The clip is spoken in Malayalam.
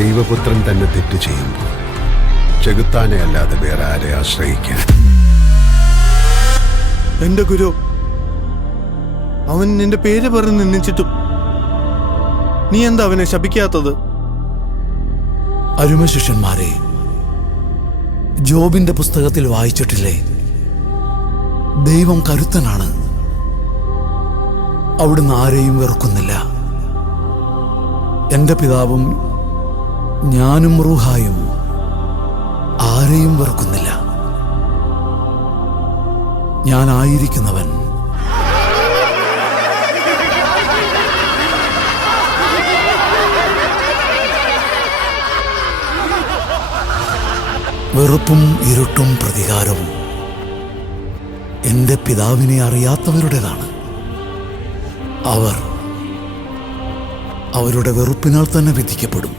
ദൈവപുത്രൻ തന്നെ തെറ്റ് ചെയ്യുമ്പോൾ ചെകുത്താനെ അല്ലാതെ വേറെ ആരെ ആശ്രയിക്കാൻ? എന്റെ ഗുരു, അവൻ നിന്റെ പേര് പറഞ്ഞ് നിന്ദിച്ചിട്ടും നീ എന്താ അവനെ ശപിക്കാത്തത്? അരുമ ശിഷ്യന്മാരെ, ജോബിന്റെ പുസ്തകത്തിൽ വായിച്ചിട്ടില്ലേ? ദൈവം കരുത്തനാണ്, അവിടുന്ന് ആരെയും വെറുക്കുന്നില്ല. എന്റെ പിതാവും ഞാനും റൂഹായും ആരെയും വെറുക്കുന്നില്ല. ഞാനായിരിക്കുന്നവൻ വെറുപ്പും ഇരുട്ടും പ്രതികാരവും എന്റെ പിതാവിനെ അറിയാത്തവരുടേതാണ്. അവർ അവരുടെ വെറുപ്പിനാൽ തന്നെ വിധിക്കപ്പെടും.